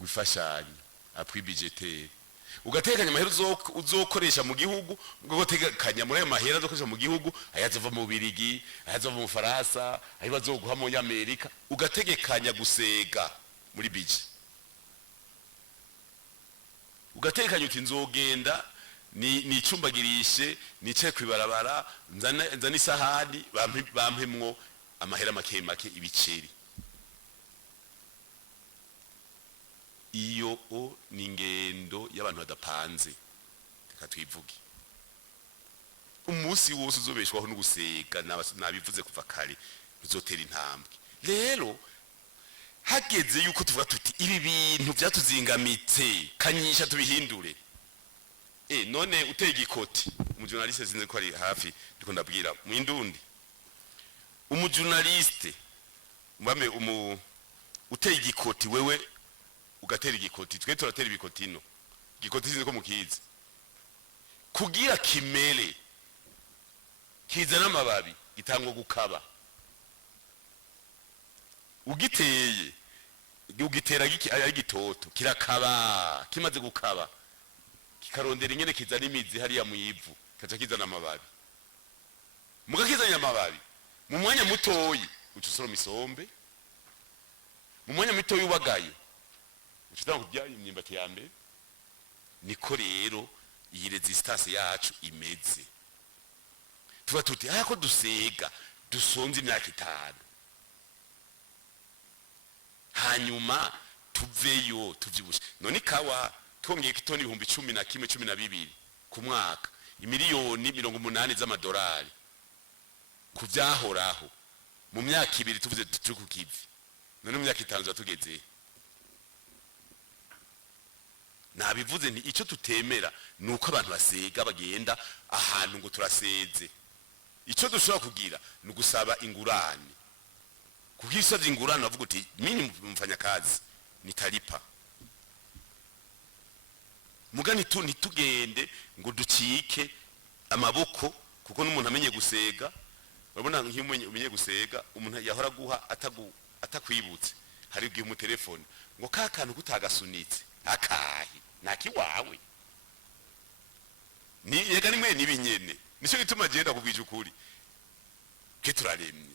gwifashanye appui budgetaire ugatekanya amahera uzokoresha mu gihugu ugatekanya muri ayo mahera uzokoresha mu gihugu ayazova mu Birigi ayazova mu Faransa ayo bazoguha mu Amerika ugategekanya gusega muri budget ugatekanya uti nzogenda ni icumbagirishe nicaye kwibarabara nzana isahani bampemwo amahera make make ibiceri iyo ni ingendo y'abantu badapanze reka twivuge umunsi wose uzobeshwaho no gusega nabivuze kuva kare uzotera intambwe rero hageze yuko tuvuga tuti ibi bintu byatuzingamitse kanyisha tubihindure none uteye igikoti umujournaliste sinze ko ari hafi ndiko ndabwira mu Indundi umujournaliste mbame uteye igikoti wewe ugatera igikoti twe turatera ibikotino igikoti sinze ko mukizi kugira kimere kizana amababi gitangwa gukaba ugiteye ugitera ari gitoto kirakaba kimaze gukaba kikarondera ingene kizana imizi hariya mu ivu kaca kizana amababi mugakizanya amababi mu mwanya mutoyi ucusoroma isombe mu mwanya mutoyi ubagaye ucitanga kujya imyimbati ya mbere niko rero iyi resistance yacu imeze tuba tuti ko dusega dusonze imyaka 5 hanyuma tuveyo tuvyibushe none ikawa twongeye kitoni 11 ku mwaka imiliyoni 80 z'amadolari kuvyahoraho mu myaka 2 tuvuze turi ku kivi none mu myaka 5 zatugeze nabivuze nti ico tutemera nuko abantu basega bagenda ahantu ngo turaseze ico dushobora kugira nugusaba ingurane kugisavye ingurane bavuga uti mini mfanya kazi nitalipa mugani tu nitugende ngo ducike amaboko kuko n'umuntu amenye gusega urabona nk'umenye gusega umuntu yahora guha atakwibutse hari igihe mu telefone ngo kakantu kutagasunitse akahi nakiwawe ni yega nimwe nibinyene nico gituma genda kubije ukuri ke turaremye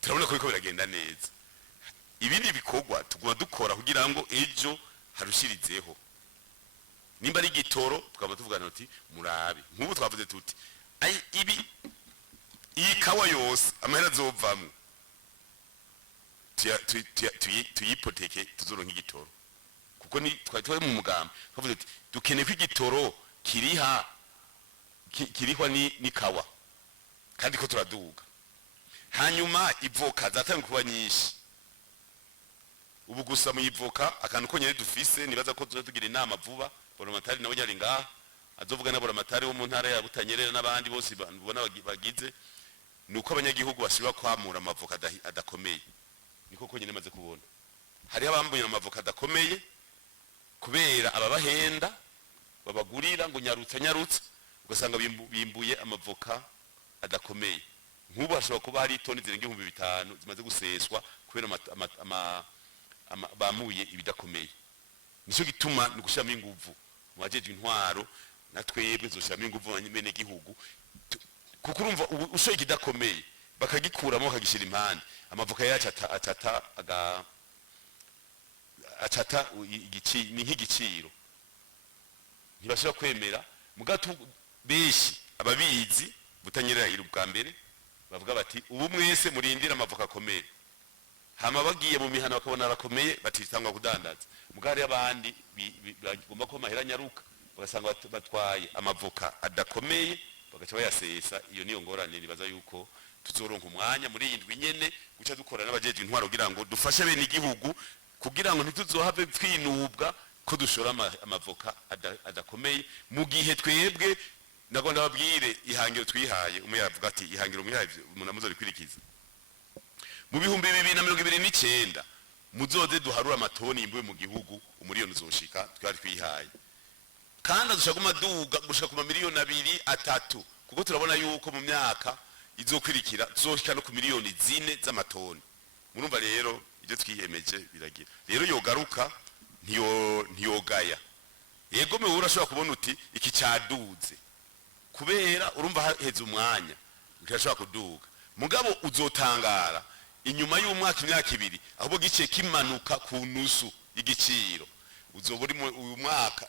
turabona ko biko biragenda neza ibindi bikogwa tuguma dukora kugira ngo ejo harushirizeho nimba ari gitoro tukaba tuvugana uti murabe nk'ubu twavuze tuti ibi ikawa yose amahera azovamwe tuyipoteke tuzoro nk'igitoro kuko ni twari mu mugambi twavuze tuti dukeneye ko igitoro kirihwa ni kawa kandi ko turaduga hanyuma ivoka zatangiye kuba nyinshi ubu gusa mu ivoka akantu ko nyene dufise nibaza ko tugira inama vuba boromatari nawe nyari ngaha azovuga na boromatari wo mu ntara ya Butanyerera n'abandi bose bona bagize nuko abanyagihugu bashobora kwamura amavoka adakomeye niko ko nyene maze kubona hari abambuye amavoka adakomeye kubera ababahenda babagurira ngo nyarutsa ugasanga bimbuye amavoka adakomeye nk'ubu hashobora kuba hari toni zirenga 5,000 zimaze guseswa kubera bamuye ibidakomeye nico gituma nugushiramo inguvu mwajeje intwaro natwebwe zoshiramo inguvu bene gihugu kuko urumva ushoye kidakomeye bakagikuramo bakagishira impande amavoka yacu acata ni nk'igiciro ntibashobora kwemera mugato beshi ababizi Butanyerera iri bwa mbere bavuga bati ubu mwese murindira amavoka akomeye hama bagiye mu mihana bakabona arakomeye batitangwa kudandaza mugari abandi bagomba ko mahera nyaruka bagasanga batwaye amavoka adakomeye bagaca bayasesa iyo niyo ngorane nibaza yuko tuzoronka umwanya muri yindwi nyene guca dukora n'abajeje intwaro kugira ngo dufashe bene igihugu kugira ngo ntituzohave twinubwa ko dushora amavoka adakomeye mu gihe twebwe ndagonda babwire ihangiro twihaye umwe yavuga ati ihangiro mwihaye umuntu amuzo rikwirikiza mu bihumbi 2029 muzoze duharura amatoni imbuye mu gihugu umuriyoni uzoshika twari twihaye kandi azushaka kumaduga gushika ku miliyoni 2 3 kuko turabona yuko mu myaka izokwirikira tuzoshika no ku miliyoni 4 z'amatoni murumva rero ibyo twiyemeje biragira rero yogaruka ntiyogaya. Yego me urashobora kubona uti iki cyaduze kubera urumva haheze umwanya urashobora kuduga, mugabo uzotangara inyuma y'umwaka imyaka ibiri ahubwo gice kimanuka ku nusu igiciro. Uzoburi uyu mwaka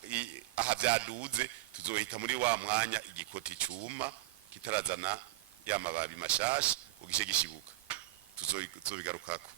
aha byaduze tuzohita muri wa mwanya igikoti cyuma kitarazana ya mababi mashasha ugishe gishibuka tuzobigarukako.